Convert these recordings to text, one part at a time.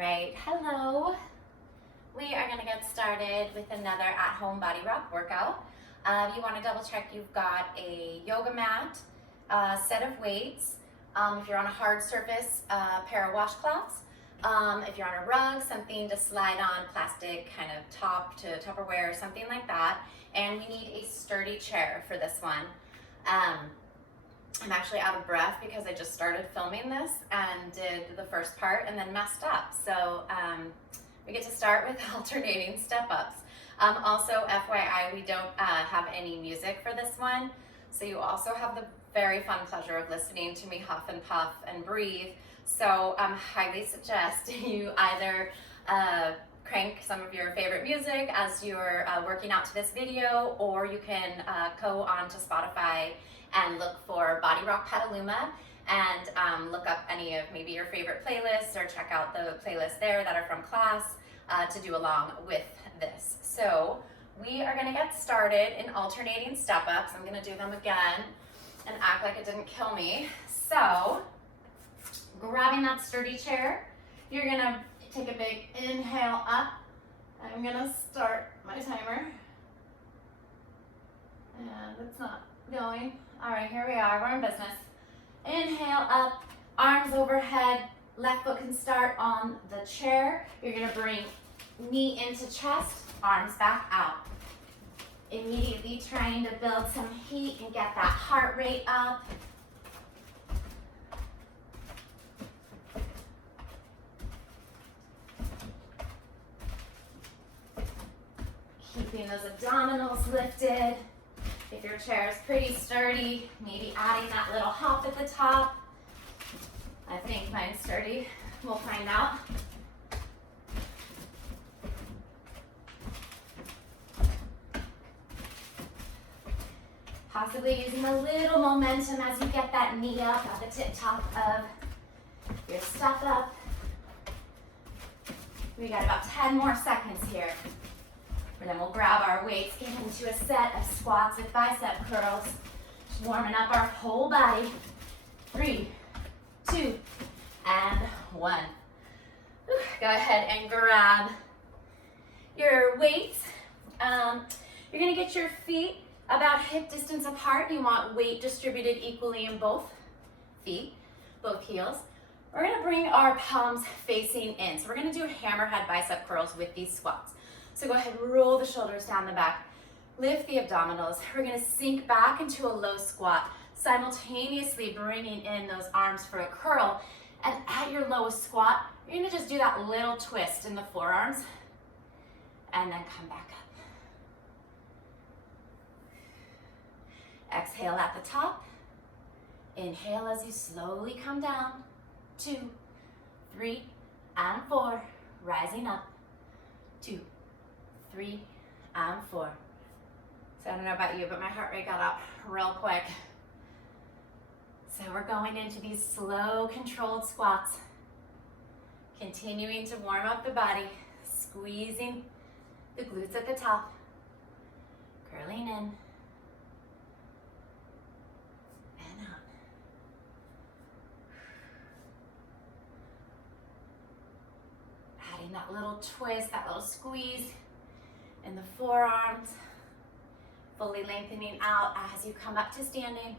right, hello. We are gonna get started with another at-home body rock workout. You wanna double check you've got a yoga mat, a set of weights. If you're on a hard surface, a pair of washcloths. If you're on a rug, something to slide on, plastic kind of top to Tupperware, something like that. And we need a sturdy chair for this one. I'm actually out of breath because I just started filming this and did the first part and then messed up. So we get to start with alternating step-ups. Also, FYI, we don't have any music for this one. So you also have the very fun pleasure of listening to me huff and puff and breathe. So I highly suggest you either crank some of your favorite music as you're working out to this video, or you can go on to Spotify and look for Body Rock Petaluma and look up any of maybe your favorite playlists, or check out the playlists there that are from class to do along with this. So we are gonna get started in alternating step-ups. I'm gonna do them again and act like it didn't kill me. So grabbing that sturdy chair, you're gonna take a big inhale up. I'm gonna start my timer. And it's not going. All right, here we are, we're in business. Inhale up, arms overhead, left foot can start on the chair. You're gonna bring knee into chest, arms back out. Immediately trying to build some heat and get that heart rate up. Keeping those abdominals lifted. If your chair is pretty sturdy, maybe adding that little hop at the top. I think mine's sturdy. We'll find out. Possibly using a little momentum as you get that knee up at the tip top of your step up. We got about 10 more seconds here. And then we'll grab our weights, get into a set of squats with bicep curls. Just warming up our whole body. 3, 2, and 1. Go ahead and grab your weights. You're gonna get your feet about hip distance apart. You want weight distributed equally in both feet, both heels. We're gonna bring our palms facing in. So we're gonna do hammerhead bicep curls with these squats. So go ahead, roll the shoulders down the back, lift the abdominals. We're gonna sink back into a low squat, simultaneously bringing in those arms for a curl. And at your lowest squat, you're gonna just do that little twist in the forearms and then come back up. Exhale at the top. Inhale as you slowly come down. 2, 3, and 4. Rising up. 2, 3, and 4. So I don't know about you, but my heart rate got up real quick. So we're going into these slow, controlled squats. Continuing to warm up the body, squeezing the glutes at the top, curling in, and out. Adding that little twist, that little squeeze in the forearms, fully lengthening out as you come up to standing.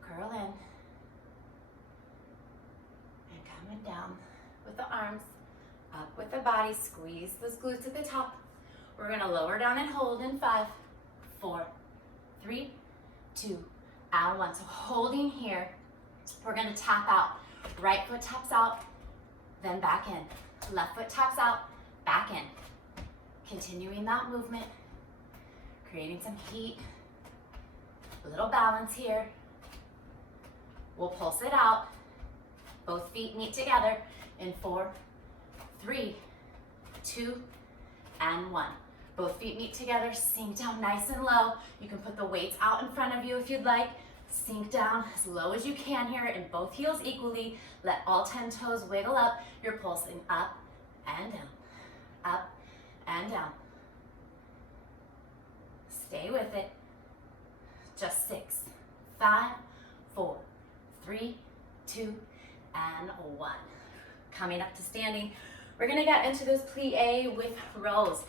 Curl in and coming down with the arms, up with the body, squeeze those glutes at the top. We're gonna lower down and hold in 5, 4, 3, 2, and 1. So holding here, we're gonna tap out. Right foot taps out, then back in. Left foot taps out, back in. Continuing that movement, creating some heat, a little balance here. We'll pulse it out. Both feet meet together in 4, 3, 2, and 1. Both feet meet together, sink down nice and low. You can put the weights out in front of you if you'd like. Sink down as low as you can here in both heels equally. Let all 10 toes wiggle up. You're pulsing up and down, up and down. Stay with it. Just 6, 5, 4, 3, 2, and 1. Coming up to standing. We're gonna get into those plie with rows.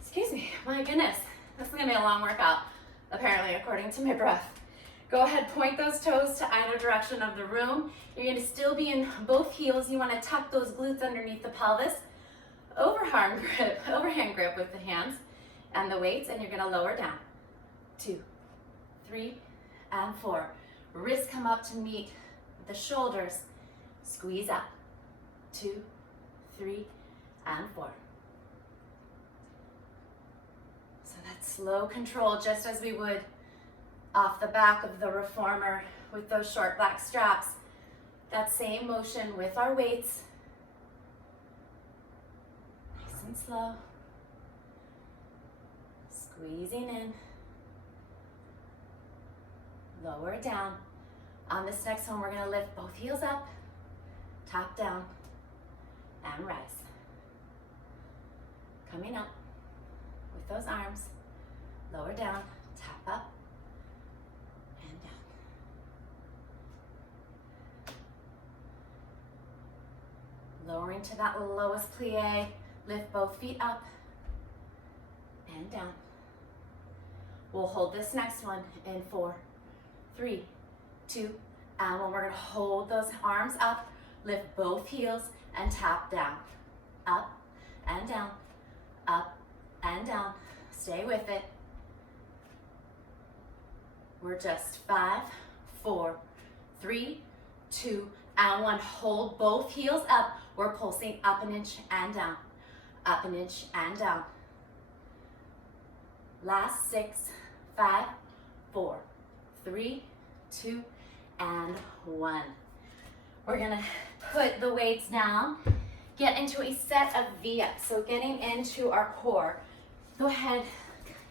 Excuse me, my goodness. This is gonna be a long workout, apparently, according to my breath. Go ahead, point those toes to either direction of the room. You're gonna still be in both heels. You wanna tuck those glutes underneath the pelvis. Overhand grip with the hands and the weights, and you're gonna lower down. 2, 3, and 4. Wrists come up to meet the shoulders. Squeeze up. 2, 3, and 4. So that's slow control, just as we would off the back of the reformer with those short black straps. That same motion with our weights. Nice and slow. Squeezing in. Lower down. On this next one, we're gonna lift both heels up, top down, and rise. Coming up with those arms, lower down, tap up, and down. Lowering to that lowest plie, lift both feet up and down. We'll hold this next one in 4, 3, 2, and when we're gonna hold those arms up, lift both heels and tap down. Up and down, up and down. Stay with it. We're just 5, 4, 3, 2, and 1. Hold both heels up. We're pulsing up an inch and down, up an inch and down. Last 6, 5, 4, 3, 2, and 1. We're gonna put the weights down, get into a set of V-ups. So getting into our core. Go ahead,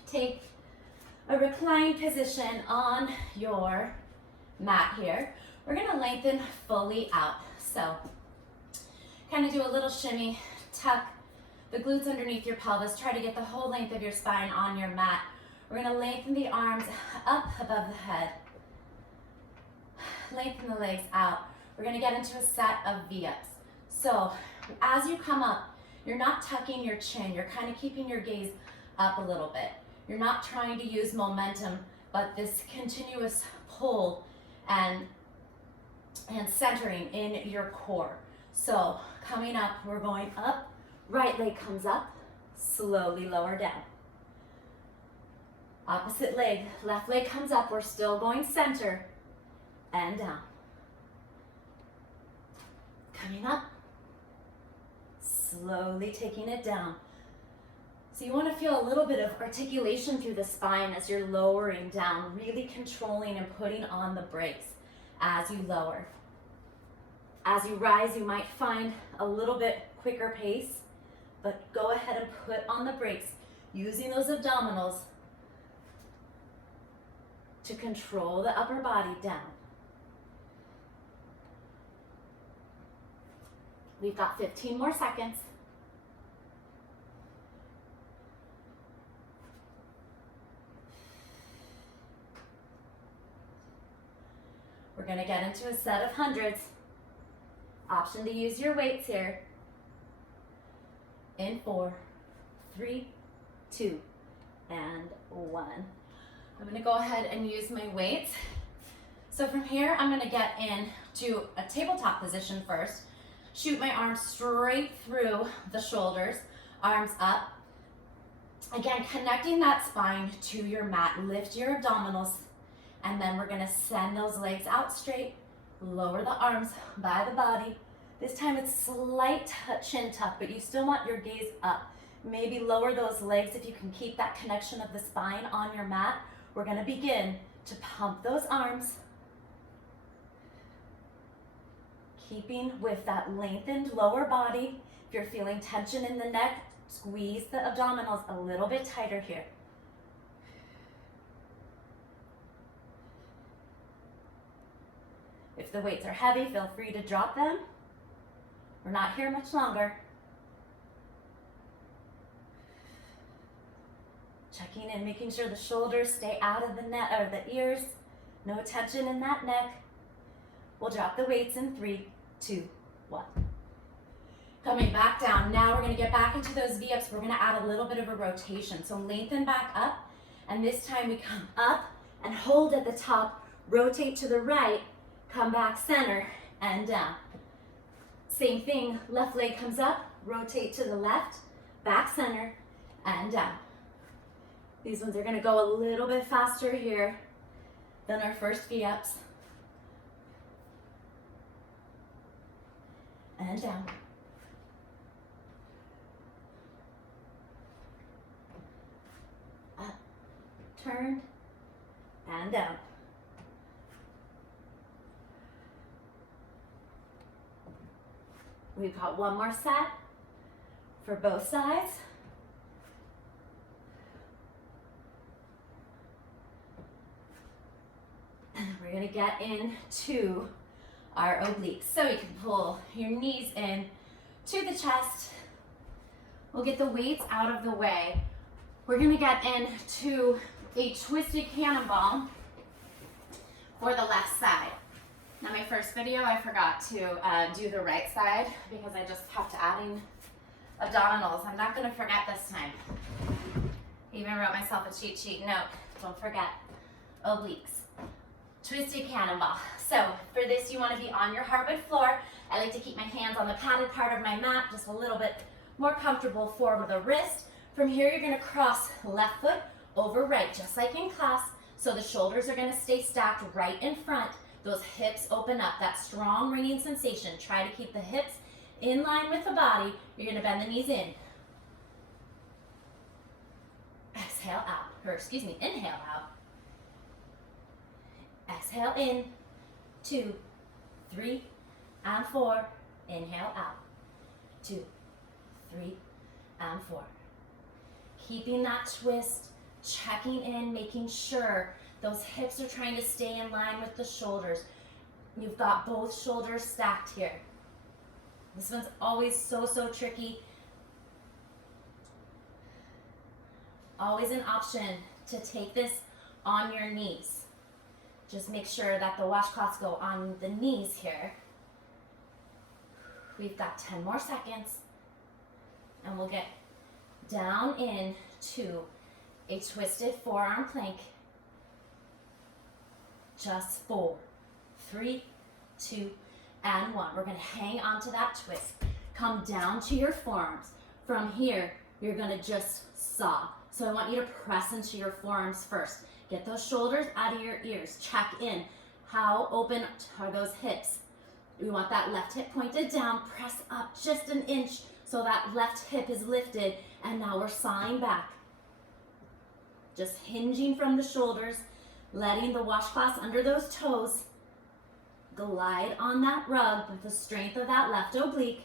take a reclined position on your mat here. We're gonna lengthen fully out. So kind of do a little shimmy, tuck the glutes underneath your pelvis. Try to get the whole length of your spine on your mat. We're gonna lengthen the arms up above the head. Lengthen the legs out. We're gonna get into a set of V-ups. So as you come up, you're not tucking your chin. You're kind of keeping your gaze up a little bit. You're not trying to use momentum, but this continuous pull and centering in your core. So coming up, we're going up, right leg comes up, slowly lower down. Opposite leg, left leg comes up, we're still going center and down. Coming up, slowly taking it down. So you want to feel a little bit of articulation through the spine as you're lowering down, really controlling and putting on the brakes as you lower. As you rise, you might find a little bit quicker pace, but go ahead and put on the brakes, using those abdominals to control the upper body down. We've got 15 more seconds. We're gonna get into a set of hundreds. Option to use your weights here. In 4, 3, 2, and 1. I'm gonna go ahead and use my weights. So from here, I'm gonna get into a tabletop position first. Shoot my arms straight through the shoulders, arms up. Again, connecting that spine to your mat. Lift your abdominals, and then we're gonna send those legs out straight. Lower the arms by the body. This time it's slight chin tuck, but you still want your gaze up. Maybe lower those legs if you can keep that connection of the spine on your mat. We're gonna begin to pump those arms, keeping with that lengthened lower body. If you're feeling tension in the neck, squeeze the abdominals a little bit tighter here. If the weights are heavy, feel free to drop them. We're not here much longer. Checking in, making sure the shoulders stay out of the neck or the ears. No tension in that neck. We'll drop the weights in 3, 2, 1. Coming back down. Now we're gonna get back into those V-ups. We're gonna add a little bit of a rotation. So lengthen back up, and this time we come up and hold at the top, rotate to the right, come back center, and down. Same thing, left leg comes up, rotate to the left, back center, and down. These ones are gonna go a little bit faster here than our first V-ups. And down. Up, turn, and down. We've got one more set for both sides. And we're gonna get into our obliques. So you can pull your knees in to the chest. We'll get the weights out of the way. We're gonna get into a twisted cannonball for the left side. Now my first video, I forgot to do the right side because I just have to add in abdominals. I'm not gonna forget this time. Even wrote myself a cheat sheet note. Don't forget, obliques. Twisted cannonball. So for this, you wanna be on your hardwood floor. I like to keep my hands on the padded part of my mat, just a little bit more comfortable for the wrist. From here, you're gonna cross left foot over right, just like in class. So the shoulders are gonna stay stacked right in front. Those hips open up, that strong ringing sensation. Try to keep the hips in line with the body. You're gonna bend the knees in. Exhale out, or excuse me, inhale out. Exhale in, 2, 3, and 4. Inhale out, 2, 3, and 4. Keeping that twist, checking in, making sure those hips are trying to stay in line with the shoulders. You've got both shoulders stacked here. This one's always so tricky. Always an option to take this on your knees. Just make sure that the washcloths go on the knees here. We've got 10 more seconds, and we'll get down into a twisted forearm plank. Just 4, 3, 2, and 1. We're gonna hang on to that twist. Come down to your forearms. From here, you're gonna just saw. So I want you to press into your forearms first. Get those shoulders out of your ears. Check in. How open are those hips? We want that left hip pointed down. Press up just an inch so that left hip is lifted. And now we're sawing back. Just hinging from the shoulders, letting the washcloths under those toes glide on that rug with the strength of that left oblique.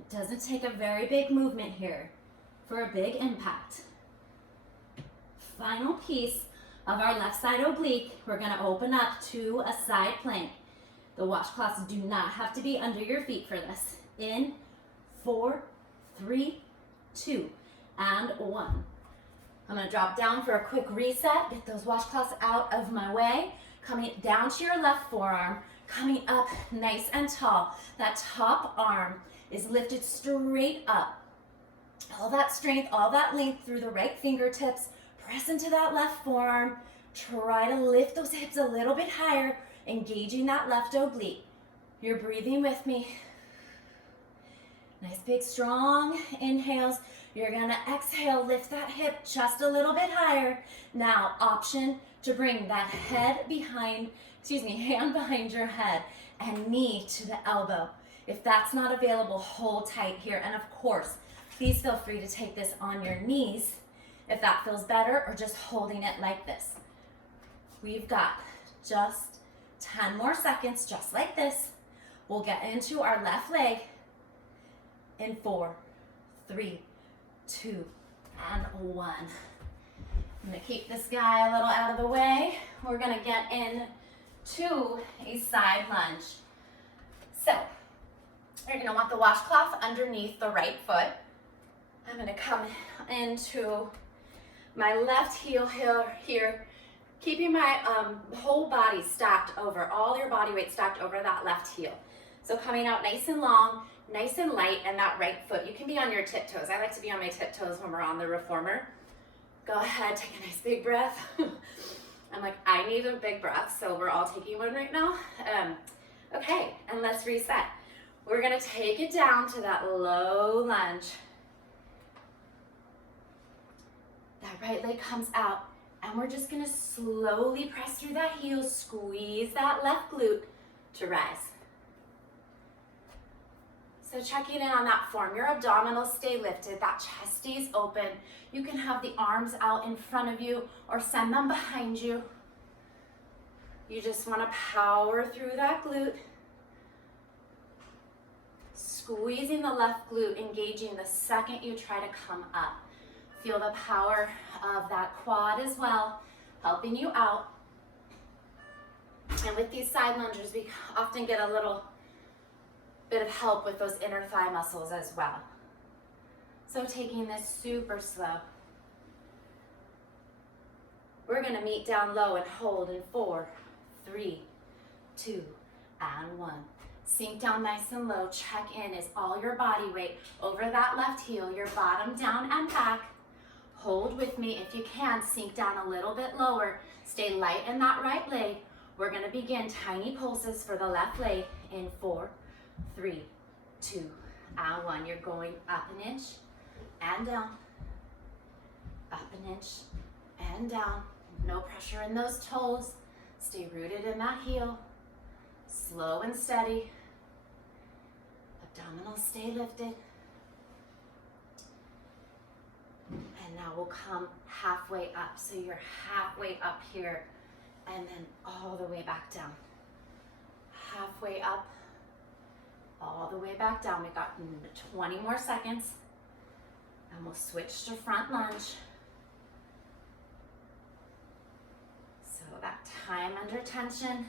It doesn't take a very big movement here for a big impact. Final piece of our left side oblique, we're gonna open up to a side plank. The washcloths do not have to be under your feet for this. In, 4, 3, 2, and 1. I'm gonna drop down for a quick reset. Get those washcloths out of my way. Coming down to your left forearm, coming up nice and tall. That top arm is lifted straight up. All that strength, all that length through the right fingertips. Press into that left forearm. Try to lift those hips a little bit higher, engaging that left oblique. You're breathing with me. Nice big strong inhales. You're gonna exhale, lift that hip just a little bit higher. Now, option to bring that hand behind your head and knee to the elbow. If that's not available, hold tight here. And of course, please feel free to take this on your knees if that feels better, or just holding it like this. We've got just 10 more seconds, just like this. We'll get into our left leg in 4, 3, 2, and 1. I'm gonna keep this guy a little out of the way. We're gonna get into a side lunge. So, you're gonna want the washcloth underneath the right foot. I'm gonna come into my left heel here, keeping my whole body stacked over, all your body weight stacked over that left heel. So coming out nice and long, nice and light, and that right foot. You can be on your tiptoes. I like to be on my tiptoes when we're on the reformer. Go ahead, take a nice big breath. I'm like, I need a big breath, so we're all taking one right now. Okay, and let's reset. We're gonna take it down to that low lunge. That right leg comes out, and we're just gonna slowly press through that heel, squeeze that left glute to rise. So checking in on that form, your abdominals stay lifted, that chest stays open. You can have the arms out in front of you or send them behind you. You just want to power through that glute. Squeezing the left glute, engaging the second you try to come up. Feel the power of that quad as well, helping you out. And with these side lunges, we often get a little bit of help with those inner thigh muscles as well. So taking this super slow. We're gonna meet down low and hold in 4, 3, 2, and 1. Sink down nice and low. Check in. Is all your body weight over that left heel, your bottom down and back. Hold with me. If you can, sink down a little bit lower. Stay light in that right leg. We're gonna begin tiny pulses for the left leg in 4, 3, 2, and 1. You're going up an inch and down, up an inch and down. No pressure in those toes. Stay rooted in that heel. Slow and steady. Abdominals stay lifted. And now we'll come halfway up. So you're halfway up here and then all the way back down. Halfway up, all the way back down. We got 20 more seconds. And we'll switch to front lunge. So that time under tension,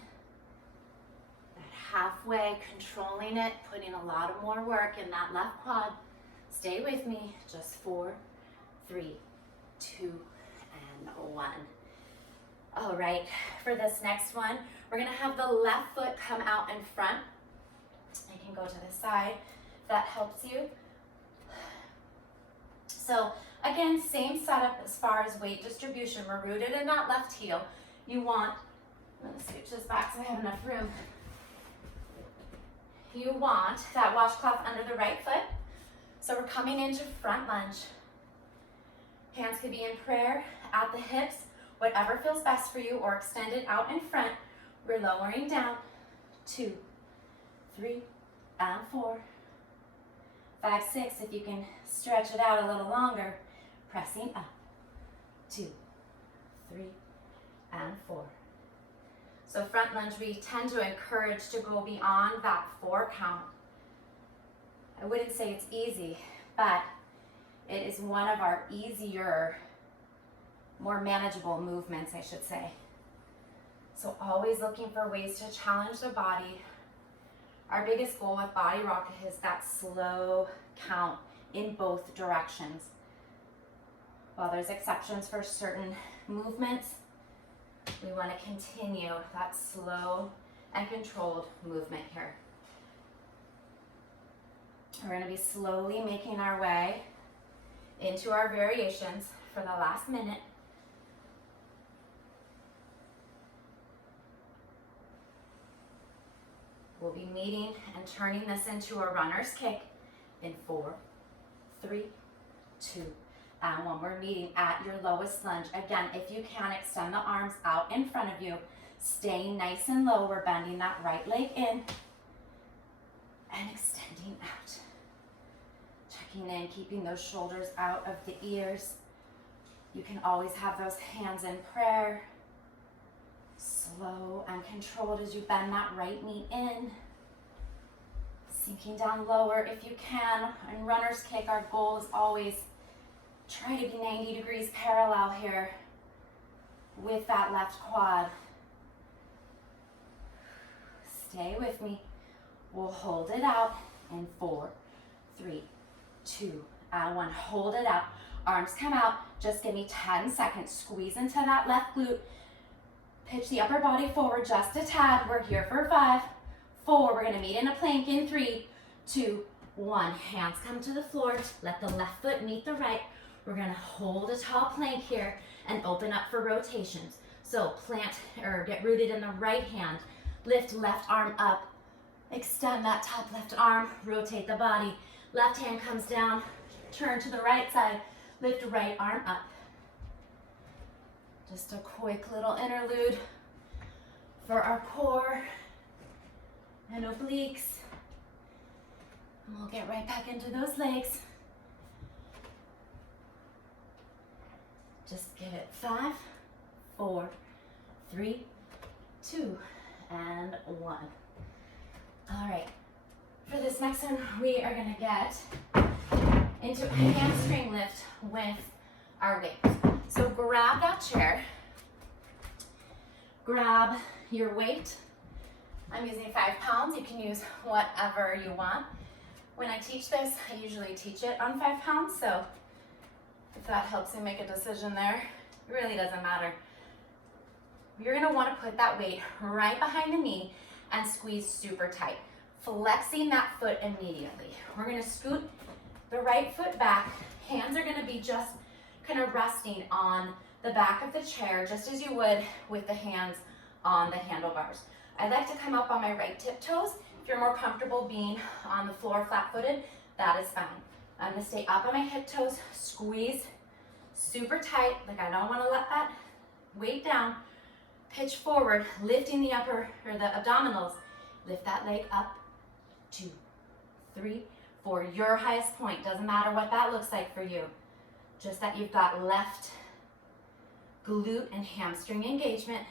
that halfway, controlling it, putting a lot of more work in that left quad. Stay with me, just 4, 3, 2, and 1. All right, for this next one, we're gonna have the left foot come out in front. You can go to the side, if that helps you. So again, same setup as far as weight distribution. We're rooted in that left heel. You want, I'm gonna scooch this back so I have enough room. You want that washcloth under the right foot. So we're coming into front lunge. Hands could be in prayer, at the hips, whatever feels best for you, or extended out in front. We're lowering down, 2, 3, and 4, 5, 6. If you can stretch it out a little longer, pressing up, 2, 3, and 4. So front lunge, we tend to encourage to go beyond that 4 count. I wouldn't say it's easy, but it is one of our easier, more manageable movements, I should say. So always looking for ways to challenge the body. Our biggest goal with Body Rock is that slow count in both directions. While there's exceptions for certain movements, we want to continue that slow and controlled movement here. We're going to be slowly making our way into our variations for the last minute. We'll be meeting and turning this into a runner's kick in 4, 3, 2, and 1. We're meeting at your lowest lunge. Again, if you can, extend the arms out in front of you. Staying nice and low. We're bending that right leg in and extending out. Checking in, keeping those shoulders out of the ears. You can always have those hands in prayer. Slow and controlled as you bend that right knee in. Sinking down lower if you can. In runner's kick, our goal is always try to be 90 degrees parallel here with that left quad. Stay with me. We'll hold it out in 4, 3, 2, and 1. Hold it out. Arms come out. Just give me 10 seconds. Squeeze into that left glute. Pitch the upper body forward just a tad. We're here for 5, 4. We're gonna meet in a plank in 3, 2, 1. Hands come to the floor. Let the left foot meet the right. We're gonna hold a tall plank here and open up for rotations. So plant or get rooted in the right hand. Lift left arm up. Extend that top left arm. Rotate the body. Left hand comes down. Turn to the right side. Lift right arm up. Just a quick little interlude for our core and obliques. And we'll get right back into those legs. Just give it 5, 4, 3, 2, and 1. All right, for this next one, we are gonna get into a hamstring lift with our weight. So grab that chair, grab your weight. I'm using 5 pounds. You can use whatever you want. When I teach this, I usually teach it on 5 pounds, so if that helps you make a decision there, it really doesn't matter. You're gonna wanna put that weight right behind the knee and squeeze super tight, flexing that foot immediately. We're gonna scoot the right foot back. Hands are gonna be just kind of resting on the back of the chair, just as you would with the hands on the handlebars. I like to come up on my right tiptoes. If you're more comfortable being on the floor flat-footed, that is fine. I'm gonna stay up on my hip toes, squeeze super tight, like I don't wanna let that weight down. Pitch forward, lifting the upper or the abdominals. Lift that leg up, 2, 3, 4. Your highest point, doesn't matter what that looks like for you. Just that you've got left glute and hamstring engagement.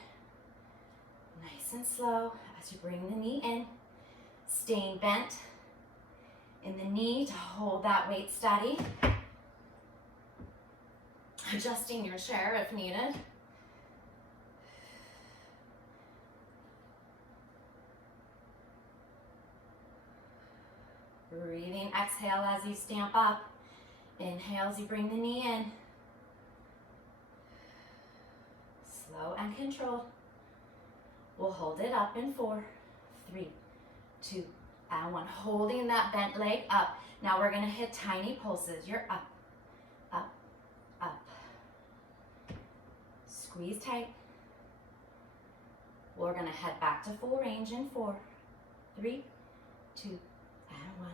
Nice and slow as you bring the knee in, staying bent in the knee to hold that weight steady. Adjusting your chair if needed. Breathing, exhale as you stamp up. Inhale as you bring the knee in. Slow and controlled. We'll hold it up in 4, 3, 2, and 1. Holding that bent leg up. Now we're gonna hit tiny pulses. You're up, up, up. Squeeze tight. We're gonna head back to full range in 4, 3, 2, and 1.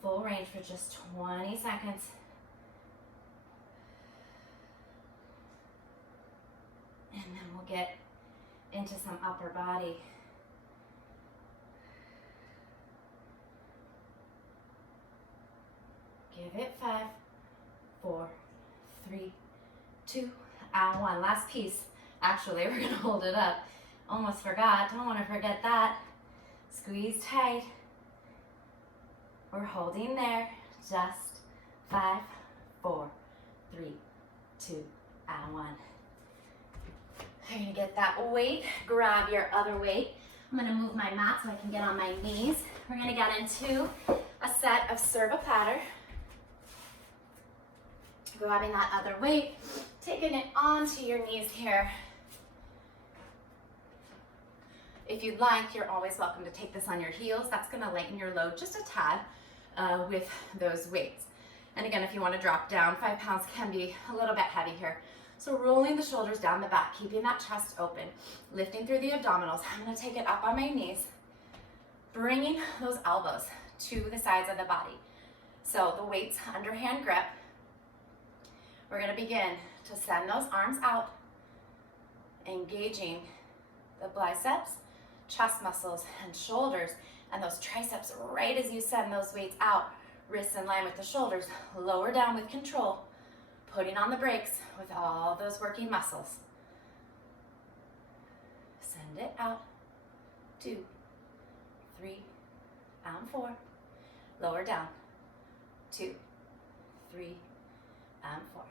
Full range for just 20 seconds. And then we'll get into some upper body. Give it 5, 4, 3, 2, and 1. Last piece. Actually, we're gonna hold it up. Almost forgot, don't wanna forget that. Squeeze tight. We're holding there, just 5, 4, 3, 2, and 1. You're gonna get that weight, grab your other weight. I'm gonna move my mat so I can get on my knees. We're gonna get into a set of serve a platter. Grabbing that other weight, taking it onto your knees here. If you'd like, you're always welcome to take this on your heels. That's gonna lighten your load just a tad with those weights. And again, if you wanna drop down, 5 pounds can be a little bit heavy here. So rolling the shoulders down the back, keeping that chest open, lifting through the abdominals. I'm gonna take it up on my knees, bringing those elbows to the sides of the body. So the weight's underhand grip. We're gonna begin to send those arms out, engaging the biceps, chest muscles, and shoulders, and those triceps right as you send those weights out. Wrists in line with the shoulders, lower down with control, putting on the brakes with all those working muscles. Send it out, 2, 3, and 4. Lower down, 2, 3, and 4.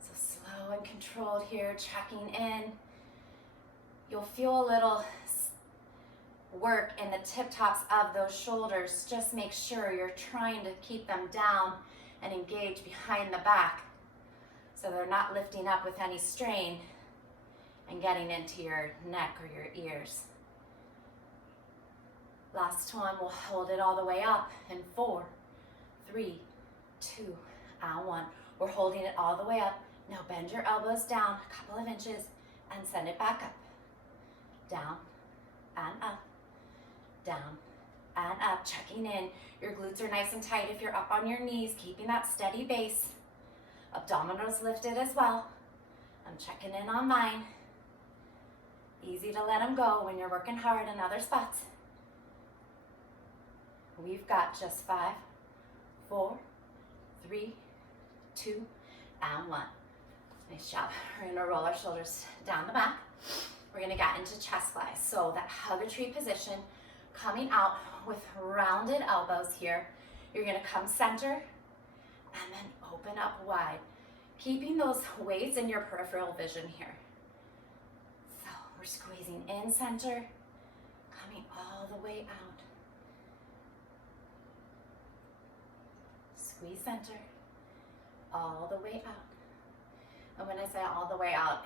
So slow and controlled here, checking in. You'll feel a little work in the tip tops of those shoulders. Just make sure you're trying to keep them down and engage behind the back so they're not lifting up with any strain. and getting into your neck or your ears. Last one, we'll hold it all the way up in 4, 3, 2, and 1. We're holding it all the way up. Now bend your elbows down a couple of inches and send it back up. Down and up, down and up. Checking in. Your glutes are nice and tight if you're up on your knees, keeping that steady base. Abdominals lifted as well. I'm checking in on mine. Easy to let them go when you're working hard in other spots. We've got just 5, 4, 3, 2, and 1. Nice job. We're gonna roll our shoulders down the back. We're gonna get into chest flies. So that hug a tree position, coming out with rounded elbows here. You're gonna come center and then open up wide, keeping those weights in your peripheral vision here. So we're squeezing in center, coming all the way out. Squeeze center, all the way out. And when I say all the way out,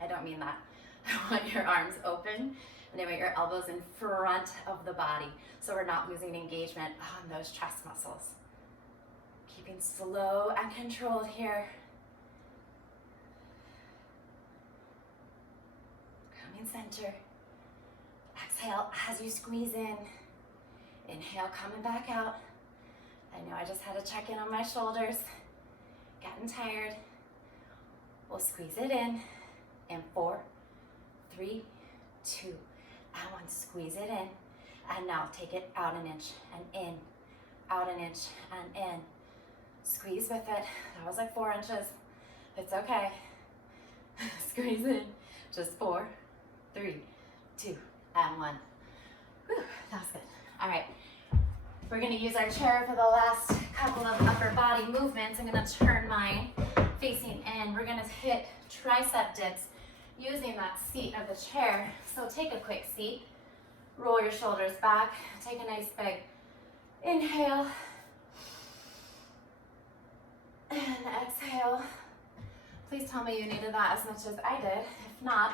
I don't mean that. I want your arms open and I want your elbows in front of the body so we're not losing engagement on those chest muscles. Keeping slow and controlled here. Coming center. Exhale as you squeeze in. Inhale, coming back out. I know I just had to check in on my shoulders. Getting tired. We'll squeeze it in 4, 3, 2, and 1. Squeeze it in. And now take it out an inch and in, out an inch and in. Squeeze with it. That was like 4 inches. It's okay. Squeeze in. Just 4, 3, 2, and 1. Whew, that was good. All right. We're gonna use our chair for the last couple of upper body movements. I'm gonna turn mine facing in. We're gonna hit tricep dips using that seat of the chair. So take a quick seat, roll your shoulders back, take a nice big inhale, and exhale. Please tell me you needed that as much as I did. If not,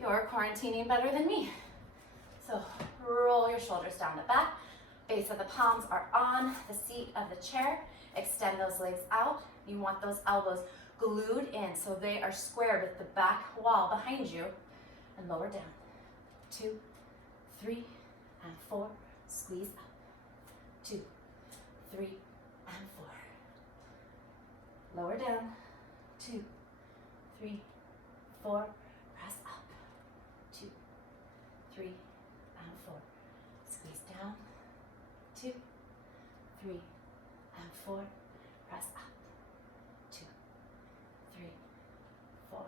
you're quarantining better than me. So roll your shoulders down the back. Base of the palms are on the seat of the chair. Extend those legs out. You want those elbows glued in so they are squared with the back wall behind you. And lower down. 2, 3, and 4. Squeeze up. 2, 3, and 4. Lower down. 2, 3, 4. Press up. 2, 3, and 4. Squeeze down. 2, 3, and 4. Press up. 2, 3, 4.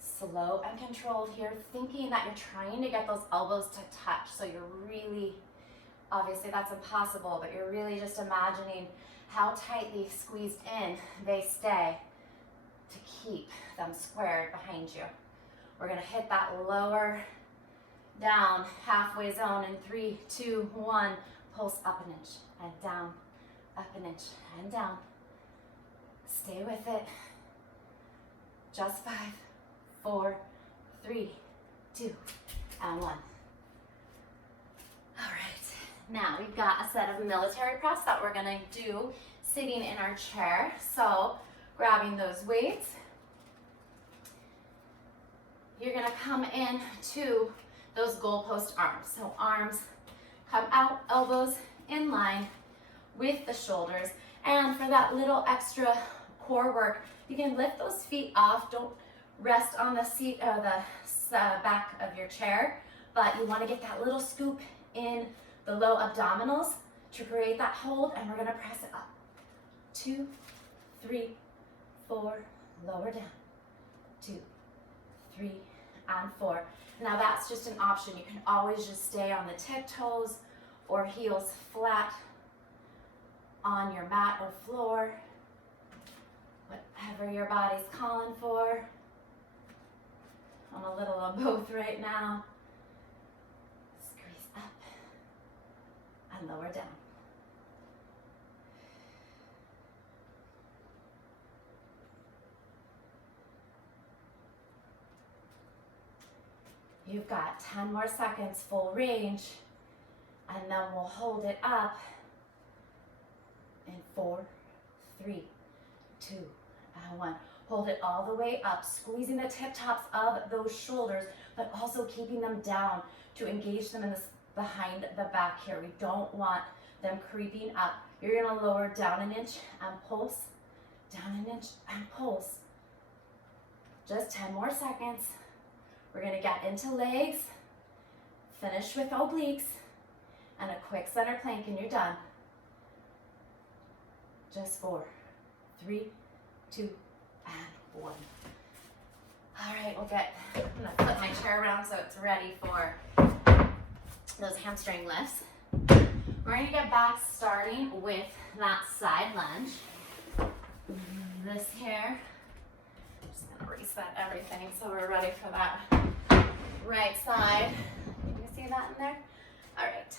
Slow and controlled here, thinking that you're trying to get those elbows to touch. So you're really, obviously that's impossible, but you're really just imagining how tightly squeezed in they stay to keep them squared behind you. We're gonna hit that lower down halfway zone in 3, 2, 1. Pulse up an inch and down, up an inch and down. Stay with it. Just 5, 4, 3, 2, and 1. All right, now we've got a set of military press that we're gonna do sitting in our chair. So grabbing those weights, you're gonna come in to those goalpost arms. So arms come out, elbows in line with the shoulders. And for that little extra core work, you can lift those feet off. Don't rest on the seat or the back of your chair, but you want to get that little scoop in the low abdominals to create that hold, and we're going to press it up. 2, 3, 4, lower down. 2, 3, and 4. Now that's just an option. You can always just stay on the tiptoes or heels flat on your mat or floor, whatever your body's calling for. I'm a little of both right now. Squeeze up and lower down. You've got 10 more seconds, full range, and then we'll hold it up in 4, 3, 2, and 1. Hold it all the way up, squeezing the tip tops of those shoulders, but also keeping them down to engage them in this behind the back here. We don't want them creeping up. You're gonna lower down an inch and pulse, down an inch and pulse. Just 10 more seconds. We're gonna get into legs, finish with obliques, and a quick center plank, and you're done. Just 4, 3, 2, and 1. All right, I'm gonna flip my chair around so it's ready for those hamstring lifts. We're gonna get back starting with that side lunge. This here, I'm just gonna reset everything so we're ready for that right side. Can you see that in there? All right.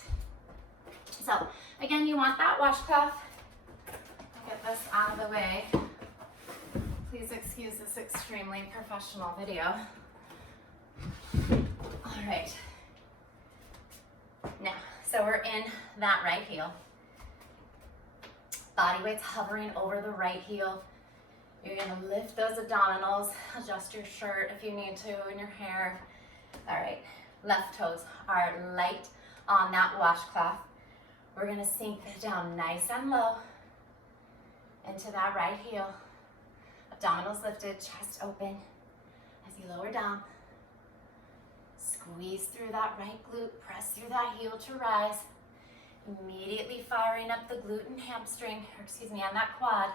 So again, you want that washcloth. Get this out of the way. Please excuse this extremely professional video. All right. Now, so we're in that right heel. Body weight's hovering over the right heel. You're gonna lift those abdominals, adjust your shirt if you need to, and your hair. All right, left toes are light on that washcloth. We're gonna sink down nice and low into that right heel. Abdominals lifted, chest open as you lower down. Squeeze through that right glute, press through that heel to rise. Immediately firing up the glute and hamstring, or excuse me, and that quad.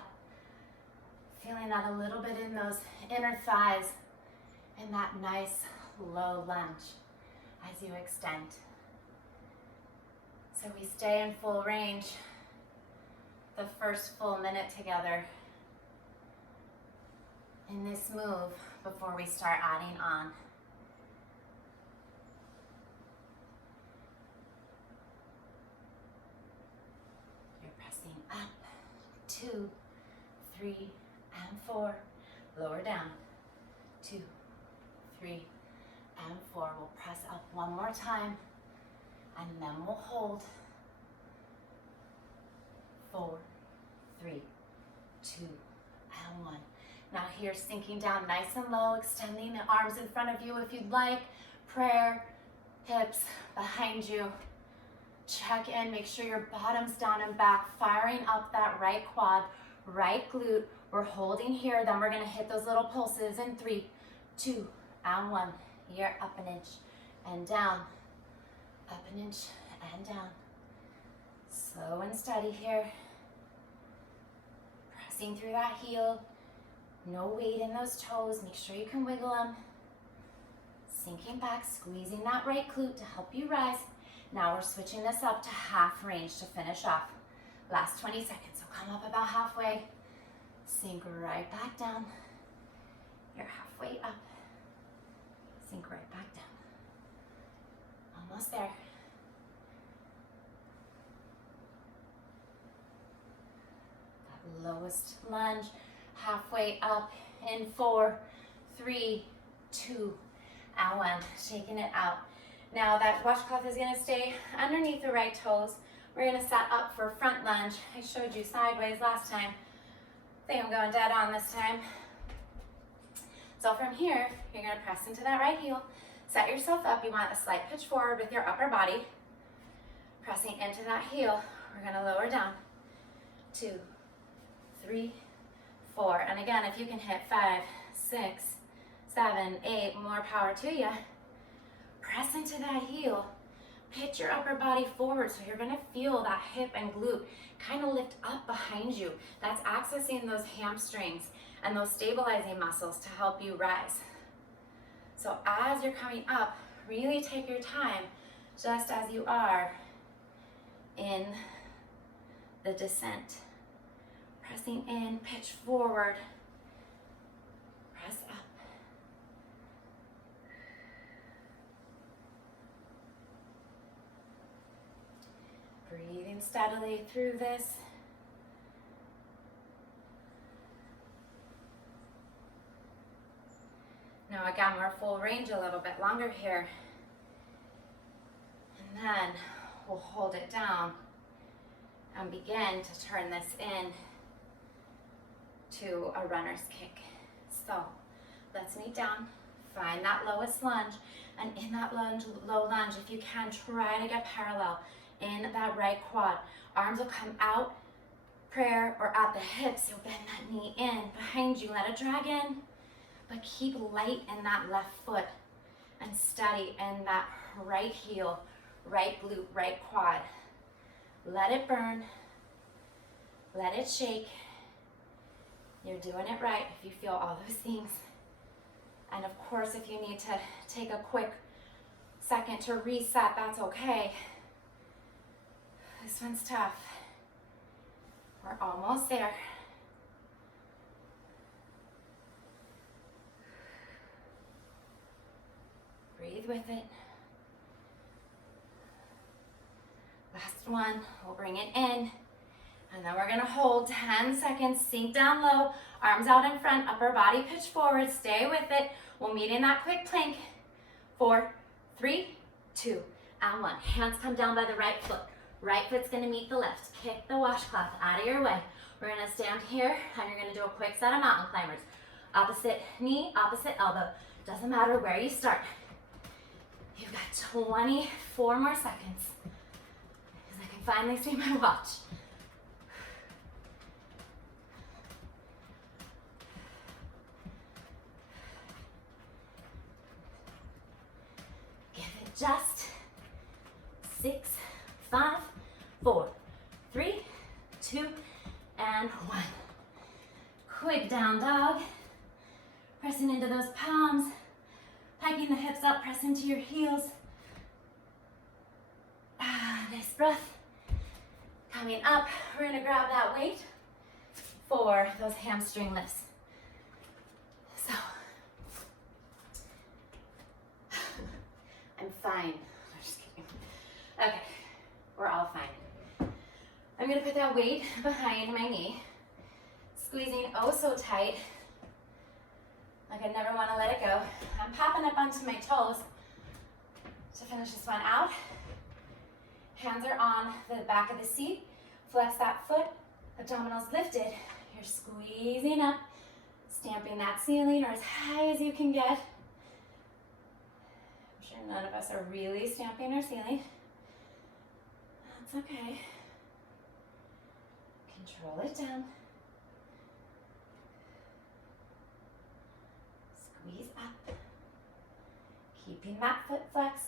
Feeling that a little bit in those inner thighs and that nice low lunge as you extend. So we stay in full range the first full minute together in this move before we start adding on. You're pressing up, 2, 3, and 4. Lower down, 2, 3, and 4. We'll press up one more time, and then we'll hold. 4, 3, 2, and 1. Now here, sinking down nice and low, extending the arms in front of you if you'd like. Prayer, hips behind you. Check in, make sure your bottom's down and back, firing up that right quad, right glute. We're holding here, then we're gonna hit those little pulses in 3, 2, and 1. Here, up an inch and down, up an inch and down. Slow and steady here. Pressing through that heel. No weight in those toes, make sure you can wiggle them. Sinking back, squeezing that right glute to help you rise. Now we're switching this up to half range to finish off. Last 20 seconds, so come up about halfway. Sink right back down. You're halfway up. Sink right back down. Almost there. That lowest lunge. Halfway up in 4, 3, 2, and 1. Shaking it out. Now that washcloth is gonna stay underneath the right toes. We're gonna set up for front lunge. I showed you sideways last time. I think I'm going dead on this time. So from here, you're gonna press into that right heel. Set yourself up. You want a slight pitch forward with your upper body. Pressing into that heel. We're gonna lower down. 2, 3, 4. And again, if you can hit 5, 6, 7, 8, more power to you. Press into that heel. Pitch your upper body forward so you're gonna feel that hip and glute kind of lift up behind you. That's accessing those hamstrings and those stabilizing muscles to help you rise. So as you're coming up, really take your time, just as you are in the descent. Pressing in, pitch forward, press up. Breathing steadily through this. Now again, we're full range a little bit longer here. And then we'll hold it down and begin to turn this in to a runner's kick. So let's meet down, find that lowest lunge, and in that low lunge, if you can, try to get parallel in that right quad. Arms will come out, prayer, or at the hips. You'll bend that knee in, behind you, let it drag in, but keep light in that left foot and steady in that right heel, right glute, right quad. Let it burn, let it shake. You're doing it right if you feel all those things. And of course, if you need to take a quick second to reset, that's okay. This one's tough. We're almost there. Breathe with it. Last one, we'll bring it in. And then we're gonna hold 10 seconds, sink down low, arms out in front, upper body pitch forward, stay with it. We'll meet in that quick plank. 4, 3, 2, and 1. Hands come down by the right foot. Right foot's gonna meet the left. Kick the washcloth out of your way. We're gonna stand here and you're gonna do a quick set of mountain climbers. Opposite knee, opposite elbow. Doesn't matter where you start. You've got 24 more seconds. Because I can finally see my watch. Just 6, 5, 4, 3, 2, and 1. Quick down dog. Pressing into those palms. Hiking the hips up, press into your heels. Nice breath. Coming up, we're gonna grab that weight for those hamstring lifts. So, I'm fine. I'm just kidding. Okay, we're all fine. I'm gonna put that weight behind my knee, squeezing oh so tight, like I never wanna let it go. I'm popping up onto my toes to finish this one out. Hands are on the back of the seat. Flex that foot, abdominals lifted. You're squeezing up, stamping that ceiling or as high as you can get. None of us are really stamping our ceiling. That's okay. Control it down. Squeeze up. Keeping that foot flexed.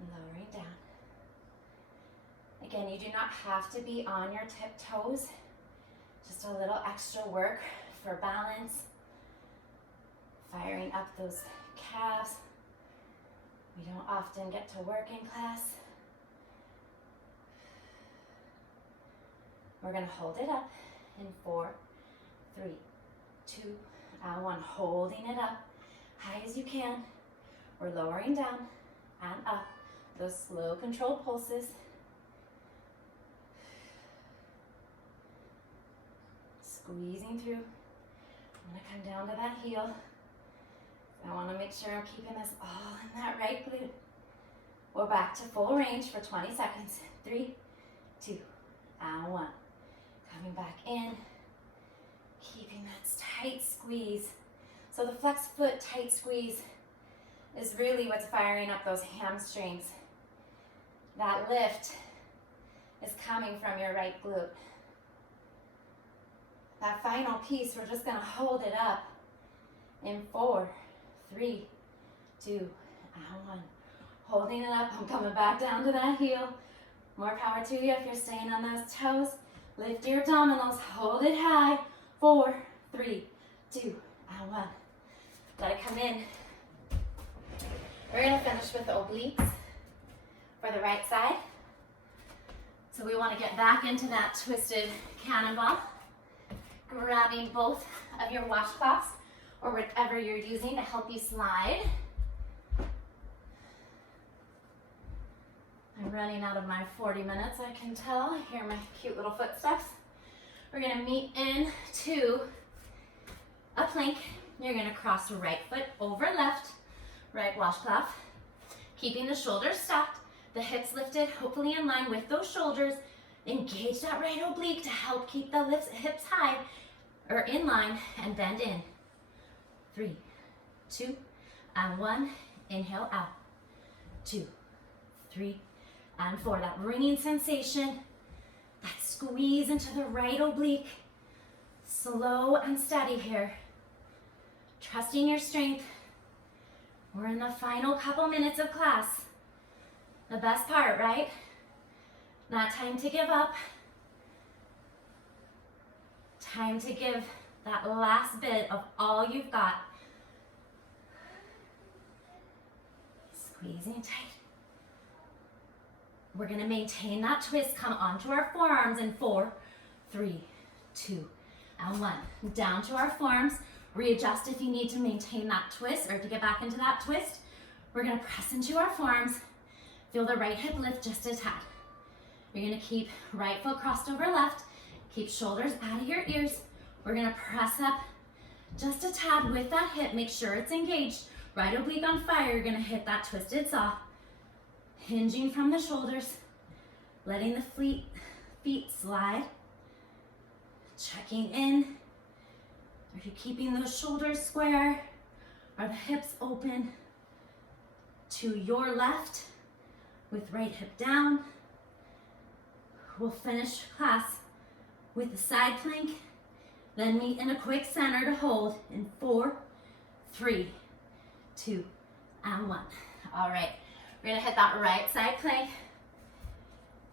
And lowering down. Again, you do not have to be on your tiptoes. Just a little extra work for balance, firing up those calves. We don't often get to work in class. We're gonna hold it up in 4, 3, 2, and 1. Holding it up high as you can. We're lowering down and up. Those slow controlled pulses. Squeezing through. I'm gonna come down to that heel. I wanna make sure I'm keeping this all in that right glute. We're back to full range for 20 seconds. 3, 2, and 1. Coming back in, keeping that tight squeeze. So the flex foot tight squeeze is really what's firing up those hamstrings. That lift is coming from your right glute. That final piece, we're just gonna hold it up in 4, 3, 2, and 1. Holding it up, I'm coming back down to that heel. More power to you if you're staying on those toes. Lift your abdominals, hold it high. 4, 3, 2, and 1. Let it come in. We're gonna finish with the obliques for the right side. So we wanna get back into that twisted cannonball. Grabbing both of your washcloths or whatever you're using to help you slide. I'm running out of my 40 minutes, I can tell. I hear my cute little footsteps. We're gonna meet into a plank. you're gonna cross right foot over left, right washcloth, keeping the shoulders stacked, the hips lifted, hopefully in line with those shoulders. Engage that right oblique to help keep the hips high or in line, and bend in. 3, 2, and 1. Inhale out. 2, 3, and 4. That ringing sensation, that squeeze into the right oblique. Slow and steady here. Trusting your strength. We're in the final couple minutes of class. The best part, right? Not time to give up. Time to give that last bit of all you've got. Squeezing tight. We're gonna maintain that twist. Come onto our forearms in 4, 3, 2, and 1. Down to our forearms. Readjust if you need to maintain that twist or to get back into that twist. We're gonna press into our forearms. Feel the right hip lift just a tad. You're gonna keep right foot crossed over left. Keep shoulders out of your ears. We're gonna press up just a tad with that hip. Make sure it's engaged. Right oblique on fire. You're gonna hit that twisted saw. Hinging from the shoulders. Letting the feet slide. Checking in. Are you keeping those shoulders square? Are the hips open? To your left with right hip down. We'll finish class with the side plank, then meet in a quick center to hold in 4, 3, 2, and 1. All right, we're gonna hit that right side plank.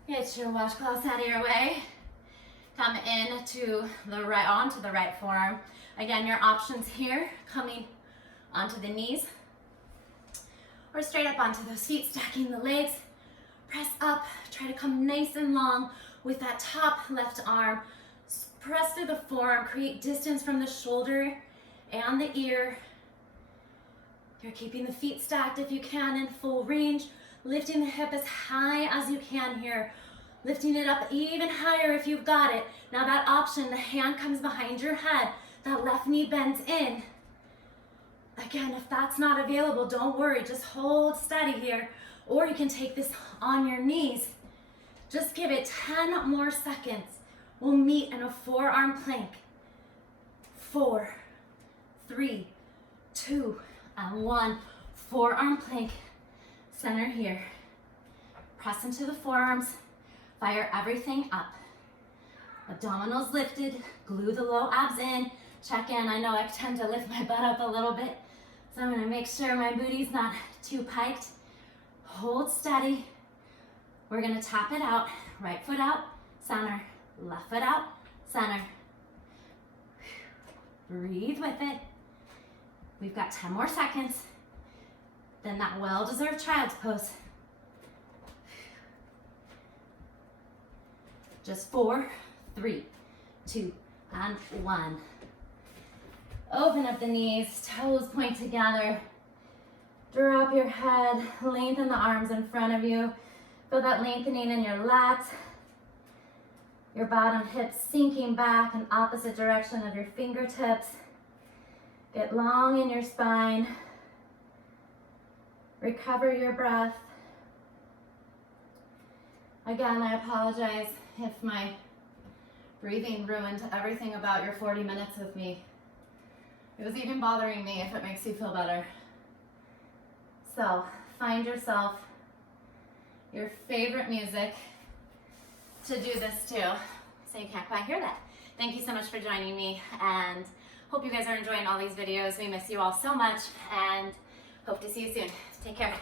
Get your washcloths out of your way. Come in to the right, onto the right forearm. Again, your options here, coming onto the knees or straight up onto those feet, stacking the legs. Press up, try to come nice and long with that top left arm. Press through the forearm, create distance from the shoulder and the ear. You're keeping the feet stacked if you can in full range, lifting the hip as high as you can here, lifting it up even higher if you've got it. Now that option, the hand comes behind your head, that left knee bends in. Again, if that's not available, don't worry, just hold steady here. Or you can take this on your knees. Just give it 10 more seconds. We'll meet in a forearm plank. 4, 3, 2, and 1. Forearm plank. Center here. Press into the forearms. Fire everything up. Abdominals lifted. Glue the low abs in. Check in. I know I tend to lift my butt up a little bit, so I'm gonna make sure my booty's not too piked. Hold steady. We're gonna tap it out. Right foot out, center. Left foot out, center. Breathe with it. We've got 10 more seconds. Then that well-deserved child's pose. Just 4, 3, 2, and 1. Open up the knees, toes point together. Drop your head, lengthen the arms in front of you. Feel that lengthening in your lats. Your bottom hips sinking back in opposite direction of your fingertips. Get long in your spine. Recover your breath. Again, I apologize if my breathing ruined everything about your 40 minutes with me. It was even bothering me, if it makes you feel better. So, find yourself your favorite music to do this to, so you can't quite hear that. Thank you so much for joining me, and hope you guys are enjoying all these videos. We miss you all so much, and hope to see you soon. Take care.